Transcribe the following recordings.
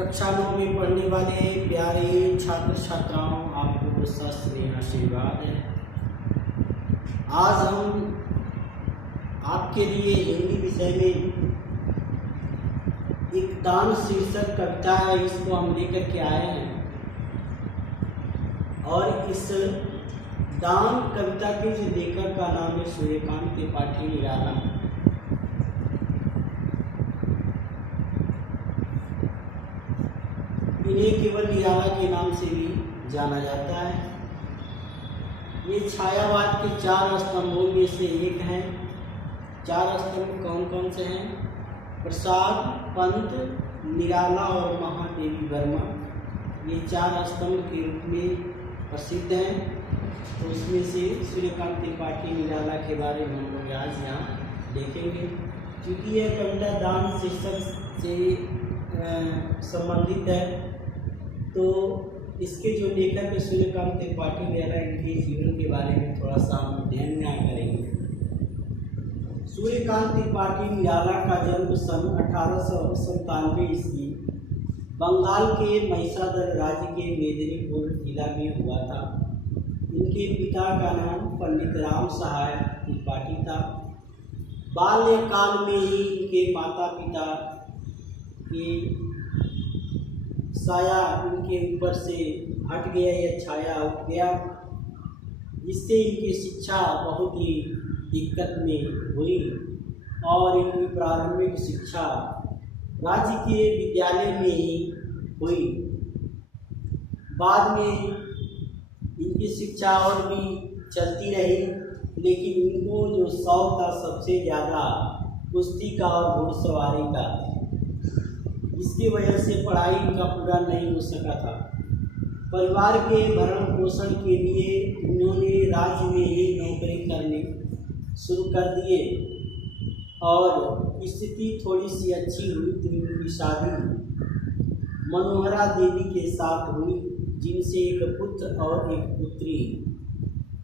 कक्षा 9 में पढ़ने वाले प्यारे छात्र छात्राओं, आपको सत श्री आशीर्वाद है। आज हम आपके लिए हिंदी विषय में एक दान शीर्षक कविता है, इसको हम लेकर के आए हैं। और इस दान कविता के जो लेखक का नाम है सूर्यकांत त्रिपाठी निराला। इन्हें केवल निराला के नाम से भी जाना जाता है। ये छायावाद के 4 स्तंभों में से एक है। 4 स्तंभ कौन कौन से हैं? प्रसाद, पंत, निराला और महादेवी वर्मा। ये 4 स्तंभ के रूप में प्रसिद्ध हैं। तो उसमें से सूर्यकांत त्रिपाठी निराला के बारे में हम लोग आज यहाँ देखेंगे। क्योंकि यह कविता दान शीर्षक से संबंधित है, तो इसके जो लेखक है सूर्यकांत त्रिपाठी निराला, इनके जीवन के बारे में थोड़ा सा हम ध्यान में करेंगे। सूर्यकांत त्रिपाठी निराला का जन्म सन 1897 ईस्वी बंगाल के महिसादर राज्य के मेदिनीपुर जिला में हुआ था। इनके पिता का नाम पंडित राम सहाय त्रिपाठी था। बाल्यकाल में ही इनके माता पिता की साया इनके ऊपर से हट गया या छाया उठ गया, जिससे इनकी शिक्षा बहुत ही दिक्कत में हुई और इनकी प्रारंभिक शिक्षा राज्य के विद्यालय में ही हुई। बाद में इनकी शिक्षा और भी चलती रही, लेकिन इनको जो शौक था सबसे ज़्यादा कुश्ती का और घुड़सवारी का, इसकी वजह से पढ़ाई इनका पूरा नहीं हो सका था। परिवार के भरण पोषण के लिए उन्होंने राज्य में ही नौकरी करने शुरू कर दिए और स्थिति थोड़ी सी अच्छी हुई तो इनकी शादी मनोहरा देवी के साथ हुई, जिनसे एक पुत्र और एक पुत्री,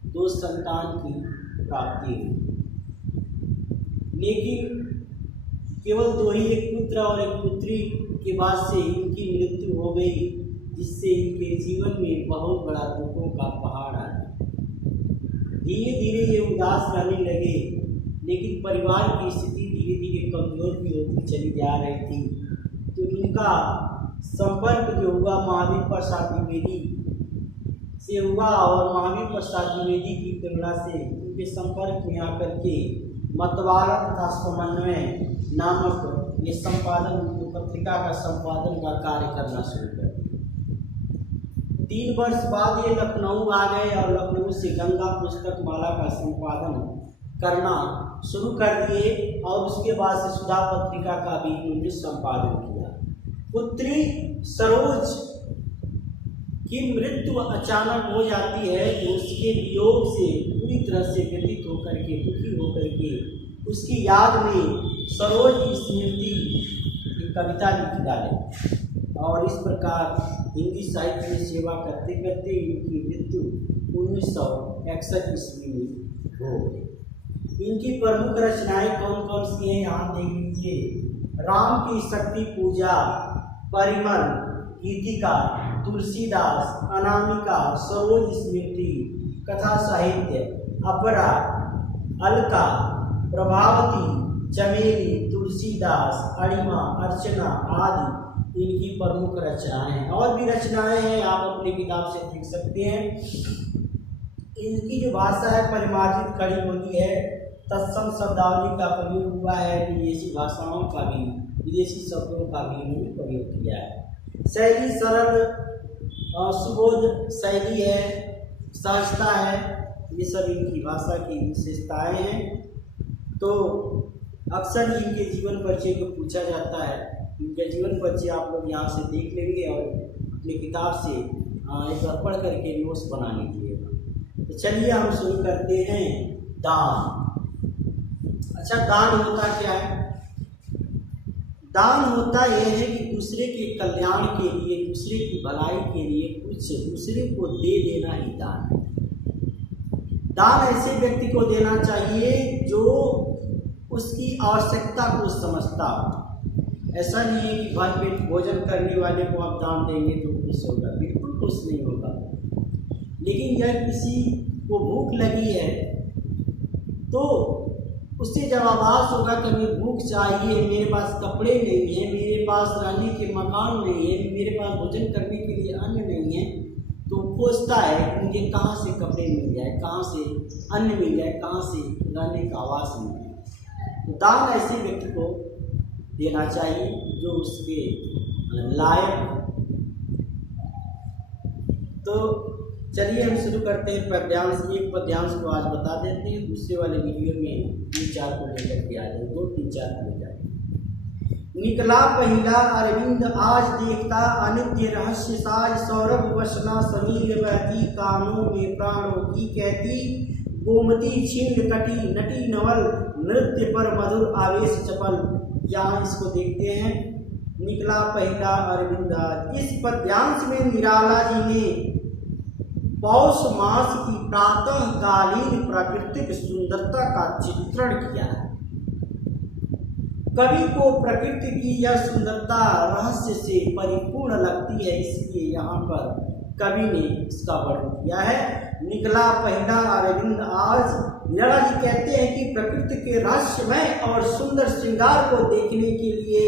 2 संतान की प्राप्ति हुई। लेकिन केवल 2 ही, एक पुत्र और एक पुत्री के बाद से इनकी मृत्यु हो गई, जिससे इनके जीवन में बहुत बड़ा दुखों का पहाड़ आ गया। धीरे धीरे ये उदास रहने लगे, लेकिन परिवार की स्थिति धीरे धीरे कमजोर भी होती चली जा रही थी। तो इनका संपर्क जो हुआ महावीर प्रसाद द्विवेदी से हुआ, और महावीर प्रसाद द्विवेदी की प्रेरणा से उनके संपर्क में आकर के मतवाला तथा समन्वय नामक ये संपादन पत्रिका का संपादन का कार्य करना शुरू कर दिया। 3 वर्ष बाद ये लखनऊ आ गए और लखनऊ से गंगा पुस्तक माला का संपादन करना शुरू कर दिए, और उसके बाद से सुधा पत्रिका का भी उन्होंने संपादन किया। पुत्री सरोज की मृत्यु अचानक हो जाती है, जो उसके वियोग से पूरी तरह से व्यतीत होकर के, दुखी होकर के, उसकी याद में सरोज की स्मृति की कविता लिख डाले। और इस प्रकार हिंदी साहित्य में सेवा करते करते इनकी मृत्यु 1961 ईस्वी में हो गई। इनकी प्रमुख रचनाएं कौन कौन सी हैं यहाँ देख लीजिए। राम की शक्ति पूजा, परिमल, गीतिका, तुलसीदास, अनामिका, सरोज स्मृति, कथा साहित्य, अपरा, अलका, प्रभावती, चमेली, तुलसीदास, अणिमा, अर्चना आदि इनकी प्रमुख रचनाएं हैं। और भी रचनाएं हैं, आप अपनी किताब से देख सकते हैं। इनकी जो भाषा है परिमार्जित खड़ी बोली है। तत्सम शब्दावली का प्रयोग हुआ है, विदेशी भाषाओं का भी, विदेशी शब्दों का भी इन्होंने प्रयोग किया है। शैली सरल सुबोध शैली है, सहजता है, ये सब इनकी भाषा की विशेषताएं हैं। तो अक्सर इनके जीवन परिचय को पूछा जाता है। इनके जीवन परिचय आप लोग यहाँ से देख लेंगे और अपनी किताब से एक बार पढ़ करके नोट्स बना लीजिएगा। तो चलिए हम शुरू करते हैं। दान। अच्छा, दान होता क्या है? दान होता यह है कि दूसरे के कल्याण के लिए, दूसरे की भलाई के लिए कुछ दूसरे को दे देना ही दान है। दान ऐसे व्यक्ति को देना चाहिए जो उसकी आवश्यकता को समझता हो। ऐसा नहीं है कि भर पेट भोजन करने वाले को आप दान देंगे तो खुश होगा, बिल्कुल खुश नहीं होगा। लेकिन जब किसी को भूख लगी है तो उससे जब आवाज़ होगा कि हमें भूख चाहिए, मेरे पास कपड़े नहीं है, मेरे पास रहने के मकान नहीं है, मेरे पास भोजन करने के लिए अन्न नहीं है, तो खोजता है कि मुझे कहाँ से कपड़े मिल जाए, कहाँ से अन्न मिल जाए, कहाँ से रहने का आवास मिल जाए। तो दान ऐसे व्यक्ति को देना चाहिए जो उसके लायक। तो चलिए हम शुरू करते हैं पद्यांश। एक पद्यांश को आज बता देते हैं, दूसरे वाले वीडियो में 3-4 को लेकर के आ जाए, 2-3-4 को ले जाए। निकला पहिला अरविंद आज देखता अनित्य रहस्य साज, सौरभ वसना समीर बहती कानों में प्राणों की कहती, गोमती छीण कटी नटी नवल नृत्य पर मधुर आवेश चपल। यहाँ इसको देखते हैं, निकला पहिला अरविंद आज। इस पद्यांश में निराला जी ने पौष मास की प्रातः कालीन प्राकृतिक सुंदरता का चित्रण किया है। कवि को प्रकृति की यह सुंदरता रहस्य से परिपूर्ण लगती है, इसलिए यहाँ पर कवि ने इसका वर्णन किया है। निकला पहिला अरविंद आज। निराला जी कहते हैं कि प्रकृति के रहस्यमय और सुंदर श्रृंगार को देखने के लिए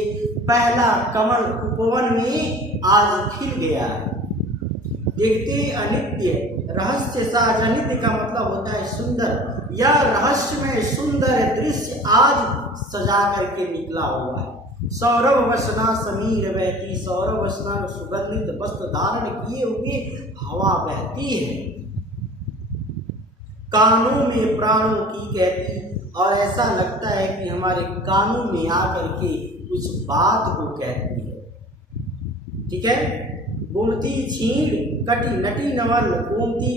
पहला कमल उपवन में आज खिल गया है। देखते अनित्य रहस्य साज, अनित्य का मतलब होता है सुंदर। यह रहस्यमय सुंदर दृश्य आज सजा करके निकला हुआ है। सौरभ वसना समीर बहती, सौरभ वसना सुगंधित वस्त्र धारण किए हुए हवा बहती है, कानों में प्राणों की कहती, और ऐसा लगता है कि हमारे कानों में आकर के कुछ बात को कहती है। ठीक है। गोमती छीण कटी नटी नवल, गोमती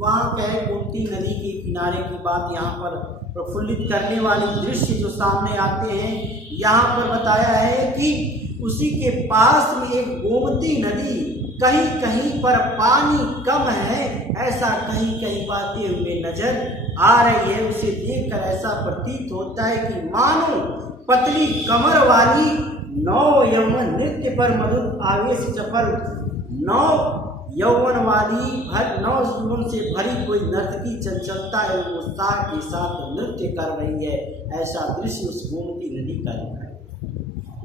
वहाँ क्या है, गोमती नदी के किनारे की बात यहाँ पर प्रफुल्लित करने वाले दृश्य जो सामने आते हैं, यहाँ पर बताया है कि उसी के पास में एक गोमती नदी, कहीं कहीं पर पानी कम है, ऐसा कहीं कहीं पाते हुए नजर आ रही है। उसे देखकर ऐसा प्रतीत होता है कि मानो पतली कमर वाली नौ यौवन नृत्य पर मधुर आवेश चपल, नौ यौवन वाली नौ यौवन से भरी कोई नर्तकी चंचलता एवं उत्साह के साथ नृत्य कर रही है, ऐसा दृश्य उस गोमती नदी का दिखा है।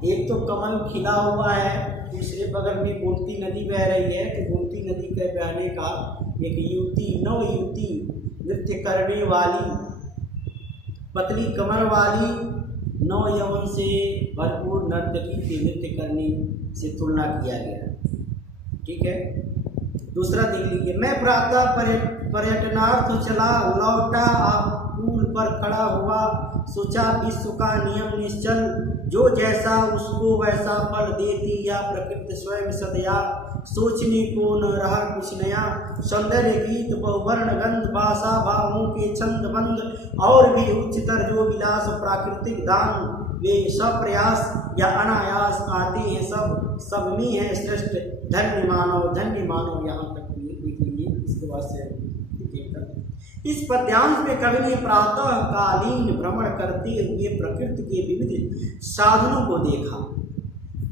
एक तो कमल खिला हुआ है, दूसरे बगल में गोमती नदी बह रही है। तो गोमती नदी के बहने का एक युवती, नौ युवती नृत्य करने वाली, पतली कमर वाली, नौ यौवन से भरपूर नर्तकी के नृत्य करने से तुलना किया गया। ठीक है। दूसरा देख लीजिए, मैं प्रातः पर्यटनार्थ चला लौटा, आप पुल पर खड़ा हुआ, सोचा विश्व का नियम निश्चल, जो जैसा उसको वैसा फल देती या प्रकृति स्वयं सदया, सोचने को न रहा कुछ नया, सौंदर्य गीत बहुवर्ण गंध, भाषा भावों के छंद बंद, और भी उच्चतर जो विलास प्राकृतिक दान, वे सब प्रयास या अनायास आते हैं, सब में है श्रेष्ठ धन्य मानव। यहाँ तक देख लीजिए, इसके बाद से देखिएगा। इस पद्यांश में कवि ने प्रातः कालीन भ्रमण करते हुए प्रकृति के विविध साधनों को देखा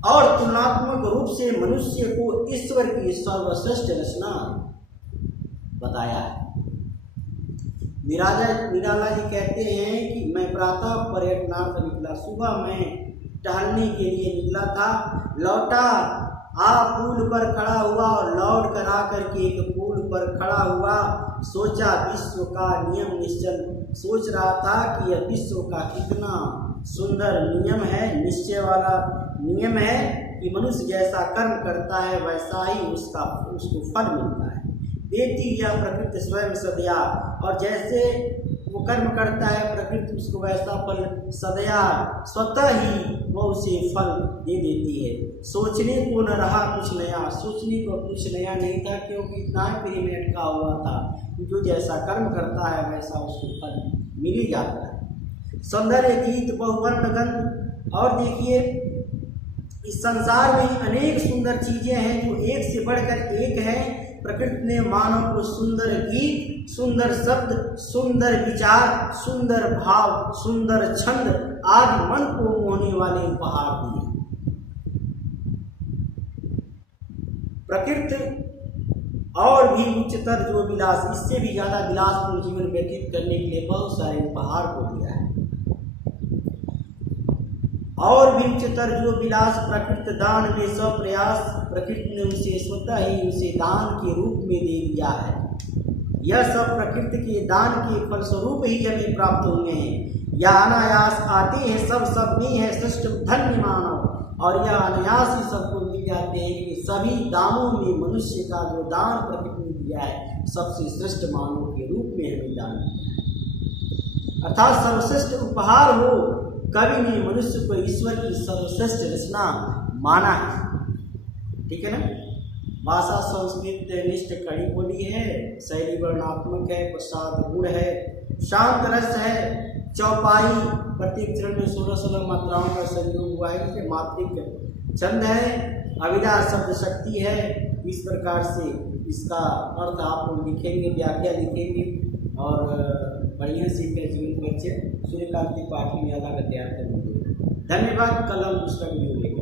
और तुलनात्मक रूप से मनुष्य को ईश्वर की सर्वश्रेष्ठ रचना बताया है। निराला जी कहते हैं कि मैं प्रातः पर्यटनार्थ निकला, सुबह मैं टहलने के लिए निकला था, लौटा, पुल पर खड़ा हुआ और लौट कर आकर के एक पुल पर खड़ा हुआ, सोचा विश्व का नियम निश्चल, सोच रहा था कि यह विश्व का कितना सुंदर नियम है, निश्चय वाला नियम है कि मनुष्य जैसा कर्म करता है वैसा ही उसको फल मिलता है। देती यह प्रकृति स्वयं सदया, और जैसे वो कर्म करता है प्रकृति उसको वैसा फल सदया स्वतः ही वो उसे फल दे देती है। सोचने को न रहा कुछ नया, सोचने को कुछ नया नहीं था, क्योंकि इतना पीढ़ी में अटका हुआ था, जो जैसा कर्म करता है वैसा उसको फल मिल ही जाता है। सौंदर्य गीत बहुवर्ण गंध, और देखिए इस संसार में अनेक सुंदर चीजें हैं जो एक से बढ़कर एक है। प्रकृति ने मानव को सुंदर गीत, सुंदर शब्द, सुंदर विचार, सुंदर भाव, सुंदर छंद आदि मन को मोहने वाले उपहार दिए। प्रकृति और भी उच्चतर जो विलास, इससे भी ज़्यादा विलासपूर्ण जीवन व्यतीत करने के लिए बहुत सारे उपहार को दिया है। और भी उच्चतर जो विलास प्रकृति दान में स्वप्रयास, प्रकृति ने उसे स्वतः ही उसे दान के रूप में दे दिया है। यह सब प्रकृति के दान के फलस्वरूप ही हमें प्राप्त हुए हैं। यह अनायास आते हैं, सब में है सृष्ट धन्य मानव, और यह अनायास ही सबको मिल जाते हैं कि सभी दानों में मनुष्य का जो दान प्रकृति ने दिया है सबसे श्रेष्ठ मानव के रूप में हमें दान दिया है। अर्थात सर्वश्रेष्ठ उपहार हो, कवि ने मनुष्य को ईश्वर की सर्वश्रेष्ठ रचना माना है। ठीक है ना। भाषा संस्कृत निष्ठ कड़ी बोली है, शैली वर्णात्मक है, प्रसाद गुण है, शांत रस है, चौपाई प्रत्येक चरण में 16 मात्राओं का संयोग हुआ है, इसलिए मात्रिक छंद है, अविदा शब्द शक्ति है। इस प्रकार से इसका अर्थ आप लोग लिखेंगे, व्याख्या लिखेंगे और बढ़िया से जीवन बच्चे सूर्यकांति पाठ में ज़्यादा तैयार करेंगे। धन्यवाद। कल हम पुस्तक वीडियो